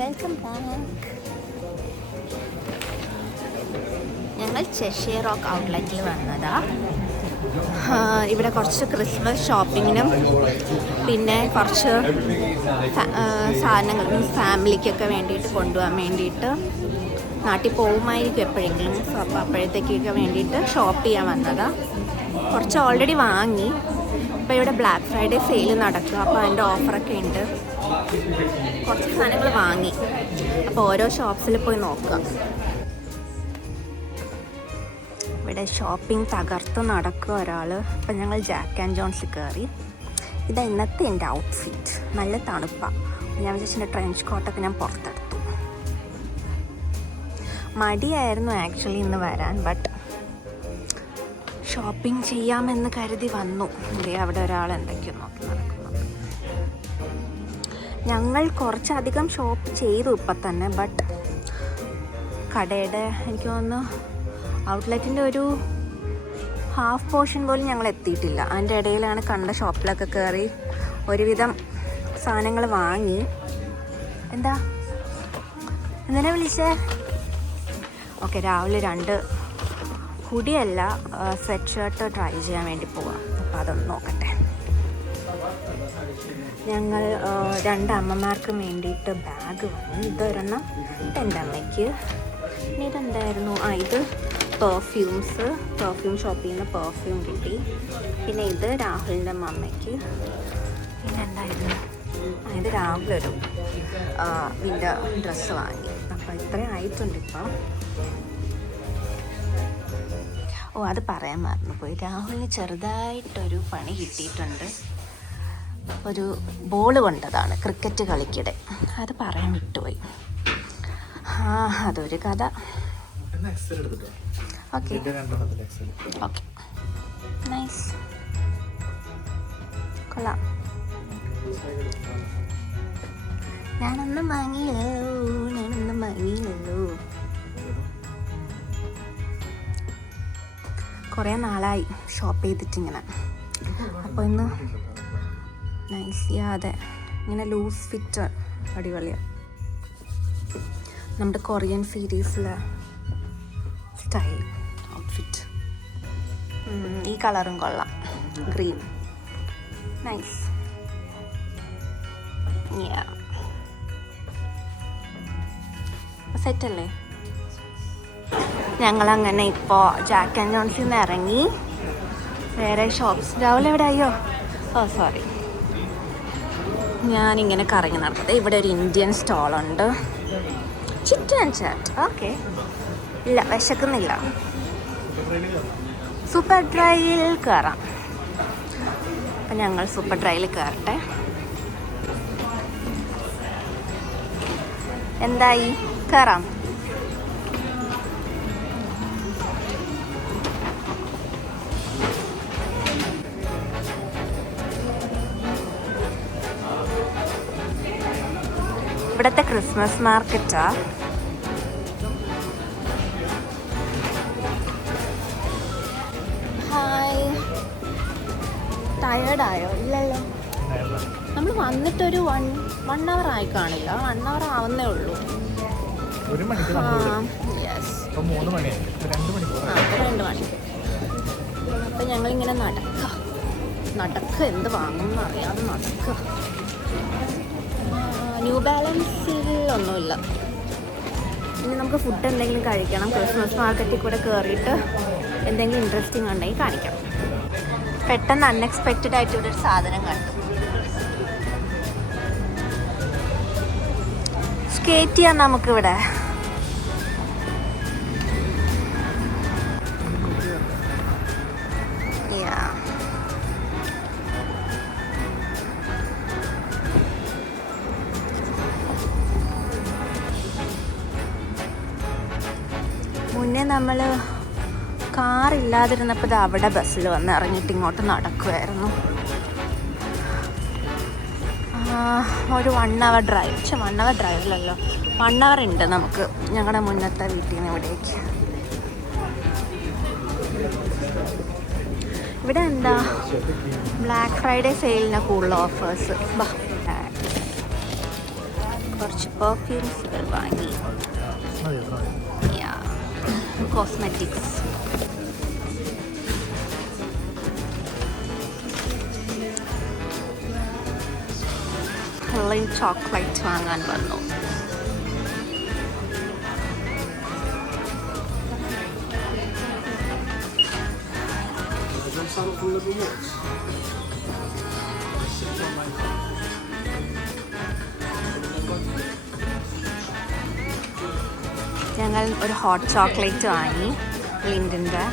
Welcome back. ഞങ്ങൾ Cheshire rock ഔട്ട്ലെറ്റിൽ വന്നതാ. ഇവിടെ കുറച്ച് ക്രിസ്മസ് ഷോപ്പിങ്ങിനും പിന്നെ കുറച്ച് സാധനങ്ങൾ മീൻസ് ഫാമിലിക്കൊക്കെ വേണ്ടിയിട്ട് കൊണ്ടുപോകാൻ വേണ്ടിയിട്ട് നാട്ടിൽ പോകുമായിരിക്കും എപ്പോഴെങ്കിലും. സോ അപ്പോൾ അപ്പോഴത്തേക്കൊക്കെ വേണ്ടിയിട്ട് ഷോപ്പ് ചെയ്യാൻ വന്നതാ. കുറച്ച് ഓൾറെഡി വാങ്ങി. ഇപ്പോൾ ഇവിടെ ബ്ലാക്ക് ഫ്രൈഡേ സെയിൽ നടക്കുക, അപ്പോൾ അതിൻ്റെ ഓഫറൊക്കെ ഉണ്ട്. കുറച്ച് സാധനങ്ങൾ വാങ്ങി. അപ്പോൾ ഓരോ ഷോപ്സിൽ പോയി നോക്കാം. ഇവിടെ ഷോപ്പിംഗ് തകർത്ത് നടക്കുക ഒരാൾ. അപ്പം ഞങ്ങൾ ജാക്ക് ആൻഡ് ജോൺസിൽ കയറി. ഇതാ ഇന്നത്തെ എൻ്റെ ഔട്ട്ഫിറ്റ്. നല്ല തണുപ്പാണ്. ഞാൻ വിചാരിച്ച ട്രെഞ്ച് കോട്ടൊക്കെ ഞാൻ പുറത്തെടുത്തു. മടിയായിരുന്നു ആക്ച്വലി ഇന്ന് വരാൻ, ബട്ട് ഷോപ്പിംഗ് ചെയ്യാമെന്ന് കരുതി വന്നു. ഇതേ അവിടെ ഒരാൾ എന്തൊക്കെയോ നോക്കി നടക്കുന്നു. ഞങ്ങൾ കുറച്ചധികം ഷോപ്പ് ചെയ്തു ഇപ്പം തന്നെ, ബട്ട് കടയുടെ എനിക്ക് തോന്നുന്നു ഔട്ട്ലെറ്റിൻ്റെ ഒരു ഹാഫ് പോർഷൻ പോലും ഞങ്ങൾ എത്തിയിട്ടില്ല. അതിൻ്റെ ഇടയിലാണ് കണ്ട ഷോപ്പിലൊക്കെ കയറി ഒരുവിധം സാധനങ്ങൾ വാങ്ങി. എന്തിനാ വിളിച്ചേ? ഓക്കെ, രാവിലെ 2 ഹുഡിയല്ല സ്വെറ്റ് ഷർട്ട് ട്രൈ ചെയ്യാൻ വേണ്ടി പോവാം. അപ്പോൾ അതൊന്ന് നോക്കട്ടെ. ഞങ്ങൾ 2 അമ്മമാർക്കും വേണ്ടിയിട്ട് ബാഗ് വാങ്ങി. ഇതൊരെണ്ണം എൻ്റെ അമ്മയ്ക്ക്. പിന്നെ ഇതെന്തായിരുന്നു? ഇത് പെർഫ്യൂം ഷോപ്പിൽ നിന്ന് പെർഫ്യൂം കിട്ടി. പിന്നെ ഇത് രാഹുലിൻ്റെ അമ്മയ്ക്ക്. പിന്നെ എന്തായിരുന്നു? ഇത് രാവിലെ ഒരു വിൻ്റർ ഡ്രസ്സ് വാങ്ങി. അപ്പോൾ ഇത്രയും ആയിട്ടുണ്ട് ഇപ്പം. അത് പറയാൻ മറന്നുപോയി. രാഹുലിന് ചെറുതായിട്ടൊരു പണി കിട്ടിയിട്ടുണ്ട്. ഒരു ബോള് കൊണ്ടതാണ് ക്രിക്കറ്റ് കളിക്കിടെ. അത് പറയാൻ വിട്ടുപോയി. അതൊരു കഥ. ഓക്കെ ഓക്കെ, നൈസ്, കൊള്ളാം. ഞാനൊന്നും വാങ്ങിയില്ലല്ലോ. കുറേ നാളായി ഷോപ്പ് ചെയ്തിട്ടിങ്ങനെ. അപ്പോൾ ഇന്ന് നൈസ് ചെയ്യാതെ ഇങ്ങനെ ലൂസ് ഫിറ്റ് അടിപൊളിയാണ്. നമ്മുടെ കൊറിയൻ സീരീസിലെ സ്റ്റൈൽ ഔട്ട്ഫിറ്റ്. ഈ കളറും കൊള്ളാം, ഗ്രീൻ, നൈസ്. സെറ്റല്ലേ? ഞങ്ങളങ്ങനെ ഇപ്പോൾ ജാക്ക് ആൻഡ് ജോൺസിൽ നിന്ന് ഇറങ്ങി വേറെ ഷോപ്സ്. രാവിലെ എവിടെ ആയോ? സോറി. ഞാനിങ്ങനെ കറങ്ങി നടക്കുന്നത്. ഇവിടെ ഒരു ഇന്ത്യൻ സ്റ്റോളുണ്ട്, ചിറ്റ് ആൻഡ് ചാറ്റ്. ഓക്കെ, ഇല്ല വിശക്കുന്നില്ല. സൂപ്പർ ഡ്രൈയിൽ കയറാം. അപ്പം ഞങ്ങൾ സൂപ്പർ ഡ്രൈയിൽ കയറട്ടെ. എന്തായി? കയറാം. ഇവിടുത്തെ ക്രിസ്മസ് മാർക്കറ്റാ. ഹായ്, ടയേർഡായോ? ഇല്ലല്ലോ. നമ്മൾ വന്നിട്ടൊരു 1 hour ആയി കാണില്ല. 1 hour ആവുന്നേ ഉള്ളൂ. യെസ്, 2 മണി. അപ്പം ഞങ്ങളിങ്ങനെ നടക്കുക എന്ത് വാങ്ങുമെന്ന് അറിയാതെ നടക്കുക. ന്യൂ ബാലൻസിൽ ഒന്നുമില്ല. ഇനി നമുക്ക് ഫുഡ് എന്തെങ്കിലും കഴിക്കണം. ക്രിസ്മസ് മാർക്കറ്റിൽ കൂടെ കയറിയിട്ട് എന്തെങ്കിലും ഇൻട്രസ്റ്റിംഗ് ഉണ്ടെങ്കിൽ കാണിക്കണം. പെട്ടെന്ന് അൺഎക്സ്പെക്റ്റഡ് ആയിട്ട് ഇവിടെ ഒരു സാധനം കണ്ടു. സ്കേറ്റ് ചെയ്യാൻ നമുക്കിവിടെ. മുന്നേ നമ്മൾ കാറില്ലാതിരുന്നപ്പോൾ അവിടെ ബസ്സിൽ വന്ന് ഇറങ്ങിയിട്ട് ഇങ്ങോട്ട് നടക്കുമായിരുന്നു. ഒരു 1 hour ഡ്രൈവ്. 1 hour ഡ്രൈവിലല്ലോ, 1 hour ഉണ്ട് നമുക്ക് ഞങ്ങളുടെ മുന്നത്തെ വീട്ടിൽ നിന്ന് ഇവിടേക്ക്. ഇവിടെ എന്താ ബ്ലാക്ക് ഫ്രൈഡേ സെയിലിന് കൂടുതൽ ഓഫേഴ്സ്. കുറച്ച് പെർഫ്യൂംസുകൾ വാങ്ങി. കോസ്മെറ്റിക്സ്. ചോക്ലേറ്റ് വാങ്ങാൻ വന്നു. ഞങ്ങൾ ഒരു ഹോട്ട് ചോക്ലേറ്റ് വാങ്ങി. ലിൻഡിൻ്റെ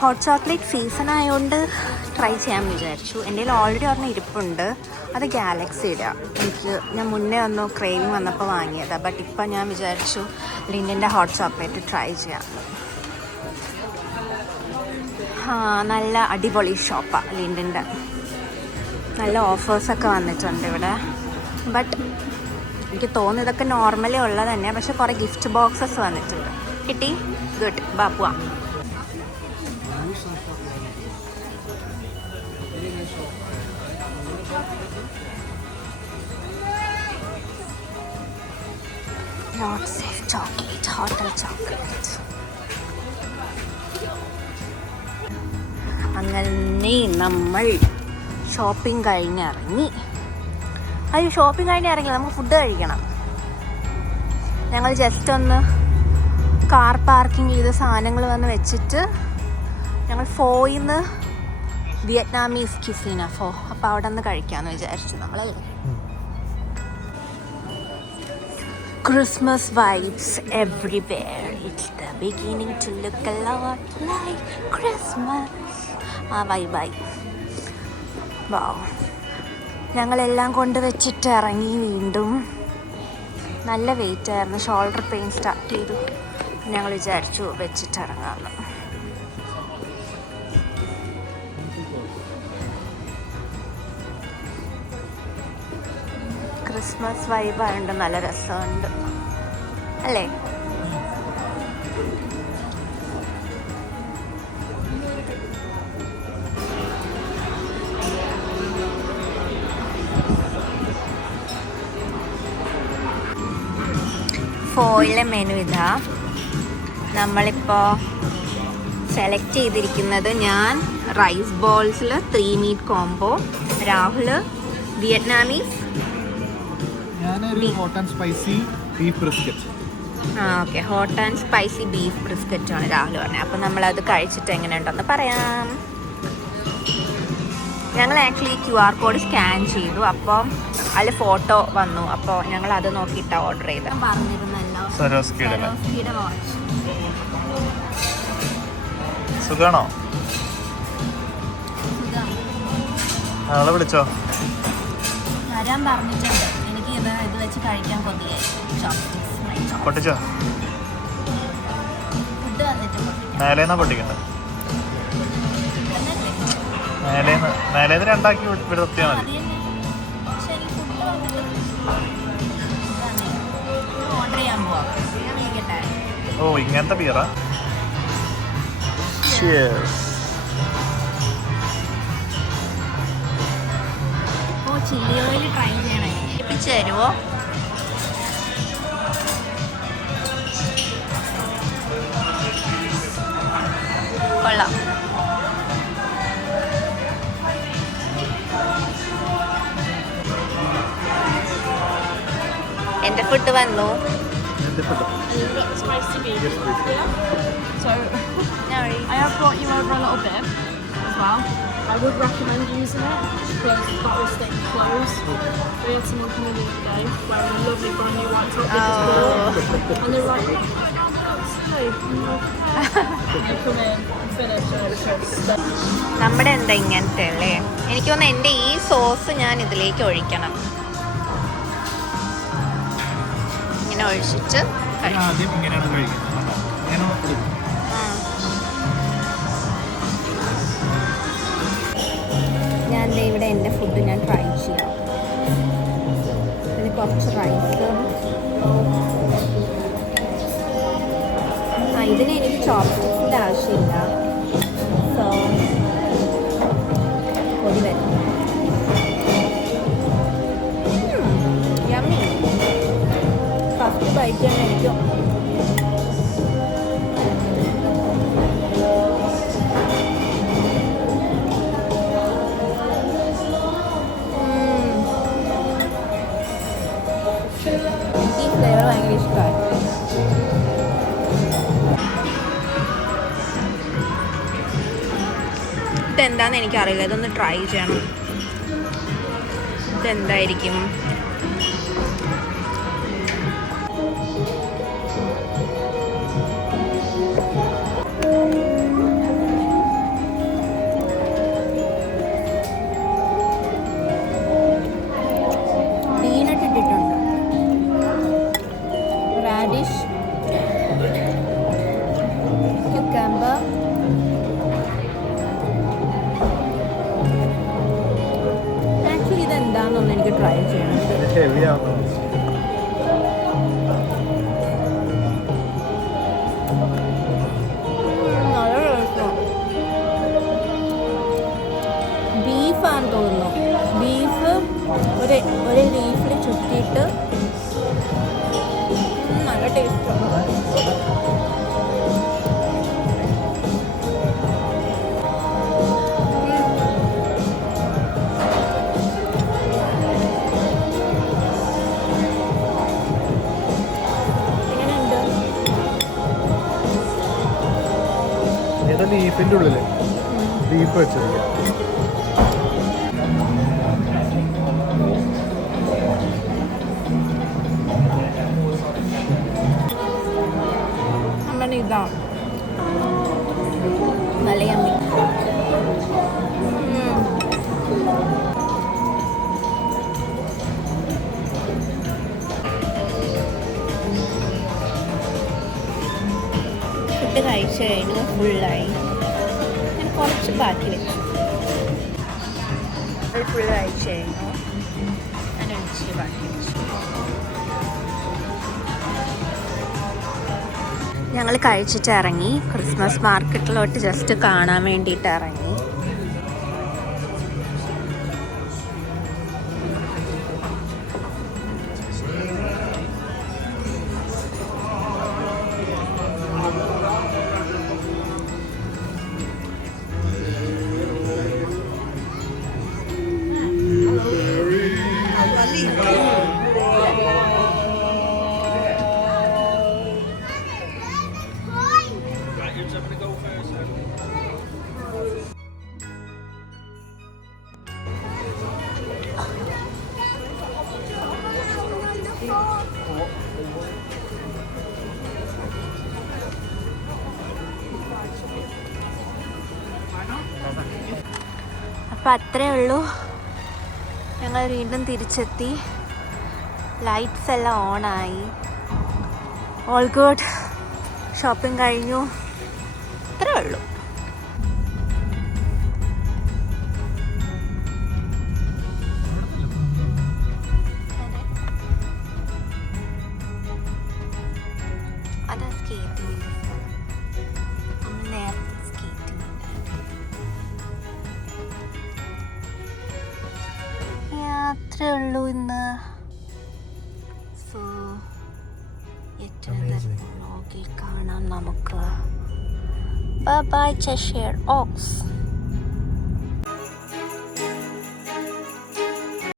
ഹോട്ട് ചോക്ലേറ്റ് സീസൺ ആയതുകൊണ്ട് ട്രൈ ചെയ്യാൻ വിചാരിച്ചു. എൻ്റെ കയ്യിൽ ഓൾറെഡി ഒരെണ്ണം ഇരിപ്പുണ്ട്. അത് ഗാലക്സിയുടെ. ഞാൻ മുന്നേ ഒന്ന് ക്രേവിങ് വന്നപ്പോൾ വാങ്ങിയതാണ്. ബട്ട് ഇപ്പം ഞാൻ വിചാരിച്ചു ലിൻഡിൻ്റെ ഹോട്ട് ചോക്ലേറ്റ് ട്രൈ ചെയ്യാം. നല്ല അടിപൊളി ഷോപ്പാണ് ലിൻഡിൻ്റെ. നല്ല ഓഫേഴ്സൊക്കെ വന്നിട്ടുണ്ട് ഇവിടെ. ബട്ട് എനിക്ക് തോന്നുന്നു ഇതൊക്കെ നോർമലി ഉള്ളത് തന്നെയാണ്. പക്ഷെ കുറേ ഗിഫ്റ്റ് ബോക്സസ് വന്നിട്ടുണ്ട്. കിട്ടി? Good. ബാപ്പുവാ. Lots of chocolate, hotel chocolate. അങ്ങനെ നമ്മൾ ഷോപ്പിംഗ് കഴിഞ്ഞിറങ്ങി. ഷോപ്പിംഗ് കഴിഞ്ഞിറങ്ങി നമുക്ക് ഫുഡ് കഴിക്കണം. ഞങ്ങൾ ജസ്റ്റ് ഒന്ന് കാർ പാർക്കിംഗ് ചെയ്ത് സാധനങ്ങൾ വന്ന് വെച്ചിട്ട് ഞങ്ങൾ ഫോയിന്ന് വിയറ്റ്നാമീസ് കിസിന അപ്പോൾ അവിടെ നിന്ന് കഴിക്കാമെന്ന് വിചാരിച്ചു നമ്മളല്ലേ. Christmas vibes everywhere. It's the beginning to look a lot like Christmas. Bye. Wow. ഞങ്ങളെല്ലാം കൊണ്ട് വെച്ചിട്ട് ഇറങ്ങി. വീണ്ടും നല്ല വെയിറ്റ് ആയിരുന്നു. ഷോൾഡർ പെയിൻ സ്റ്റാർട്ട് ചെയ്തു. ഞങ്ങൾ വിചാരിച്ചു വെച്ചിട്ട് ഇറങ്ങാമെന്ന്. ക്രിസ്മസ് വൈബായുണ്ട്. നല്ല രസമുണ്ട് അല്ലേ? ഫോയിലെ മെനു ഇതാ. നമ്മളിപ്പോൾ സെലക്ട് ചെയ്തിരിക്കുന്നത്, ഞാൻ റൈസ് ബോൾസിൽ 3 meat combo, Rahul Vietnamese hot and spicy beef brisket. Okay, hot and spicy beef ബ്രിസ്ക്കറ്റാണ് രാഹുൽ പറഞ്ഞത്. അപ്പം നമ്മളത് കഴിച്ചിട്ട് എങ്ങനെയുണ്ടെന്ന് പറയാം. ഞങ്ങൾ ആക്ച്വലി QR കോഡ് സ്കാൻ ചെയ്തു. അപ്പം അതിൽ ഫോട്ടോ വന്നു. അപ്പോൾ ഞങ്ങൾ അത് നോക്കിയിട്ടാണ് ഓർഡർ ചെയ്തത്. പറഞ്ഞിരുന്നല്ലോ സരോസ്കിയുടെ വാച്ച്. സുഖാണോ? ആളെ വിളിച്ചോ? വരാൻ പറഞ്ഞിട്ടുണ്ട്. എനിക്ക് ഇത് വെച്ച് കഴിക്കാൻ കൊതിയായി. പൊട്ടിച്ചോ? ഫുഡ് വന്നിട്ട് മേലേന്നാ പൊട്ടിക്കണ്ടേ? മേലേന്ന് രണ്ടാക്കി വിടത്തിയാ മതി. ഓ, ഇങ്ങനത്തെ ബിയറാ? ചില്ലി ഓയിൽ ട്രൈ ചെയ്യണേ. എപ്പിച്ചു തരുമോ? കൊള്ളാം. എൻ്റെ ഫുഡ് വന്നു. Spicy beef. Yeah. So I have brought you over a little bit as well. I would recommend using it because the bottle staying closed. We had someone come in the other day wearing a lovely brand new white top, and they were like, "Oh, hey, you come in and finish it." നമ്മുടെ എന്താ ഇങ്ങനത്തെ അല്ലേ? എനിക്ക് തോന്നുന്നു എൻ്റെ ഈ sauce ഞാൻ ഇതിലേക്ക് ഒഴിക്കണം. ഇങ്ങനെ ഒഴിച്ചിട്ട് ആദ്യം ഇങ്ങനെയാണ് കഴിക്കുന്നത്. ഞാൻ ഇവിടെ എൻ്റെ ഫുഡ് ഞാൻ ട്രൈ ചെയ്യാം. ഇതിന് കുറച്ച് റൈസ്. ഇതിന് എനിക്ക് ചോപ്സ്റ്റിക്സിൻ്റെ ആവശ്യമില്ല. സോ പൊടി വരും. യമ്മി. കഴിക്കാൻ എനിക്കും. ഈ ഫ്ലേവർ ഭയങ്കര ഇഷ്ടമായി. ഇതെന്താണെന്ന് എനിക്കറിയില്ല, ഇതൊന്ന് ട്രൈ ചെയ്യണം. ഇതെന്തായിരിക്കും? പീനട്ട് ഇട്ടിട്ടുണ്ട്, റാഡിഷ്, ക്യുക്കമ്പർ, ആക്ച്വലി ഇതെന്താണെന്നൊന്ന് എനിക്ക് ട്രൈ ചെയ്യണം. ഹെവി ആവുന്നു. നല്ല രസം. ബീഫാന്ന് തോന്നുന്നു. ബീഫ് ഒരു ലീഫിൽ ചുറ്റിയിട്ട് നല്ല ടേസ്റ്റാണ്. എങ്ങനെയുണ്ട്? ഏതാ ലീഫിൻ്റെ ഉള്ളിൽ ബീഫ് വെച്ചിരിക്കാം. അങ്ങനെ ഇതാ നല്ല യമ്മി. ഫുഡ് കഴിച്ചു കഴിഞ്ഞു, ഫുള്ളായി. ഞാൻ കുറച്ച് ബാക്കി വെച്ചു. ഫുള്ള് കഴിച്ചു കഴിഞ്ഞു, ഞാൻ ഇച്ചിരി ബാക്കി വെച്ചു. ഞങ്ങൾ കഴിച്ചിട്ട് ഇറങ്ങി. ക്രിസ്മസ് മാർക്കറ്റിലോട്ട് ജസ്റ്റ് കാണാൻ വേണ്ടിയിട്ട് ഇറങ്ങി. അപ്പം അത്രയേ ഉള്ളൂ. ഞങ്ങൾ വീണ്ടും തിരിച്ചെത്തി. ലൈറ്റ്സ് എല്ലാം ഓണായി. All good. ഷോപ്പിംഗ് കഴിഞ്ഞു. അത്രയേ ഉള്ളൂ. അതാ സ്കേറ്റിംഗ്. നമ്മൾ നേരത്തെ സ്കേറ്റിംഗ് അത്രേ ഉള്ളൂ ഇന്ന്. സോ ഏറ്റവും വ്ലോഗിൽ കാണാം നമുക്ക്. Bye bye Cheshire aux.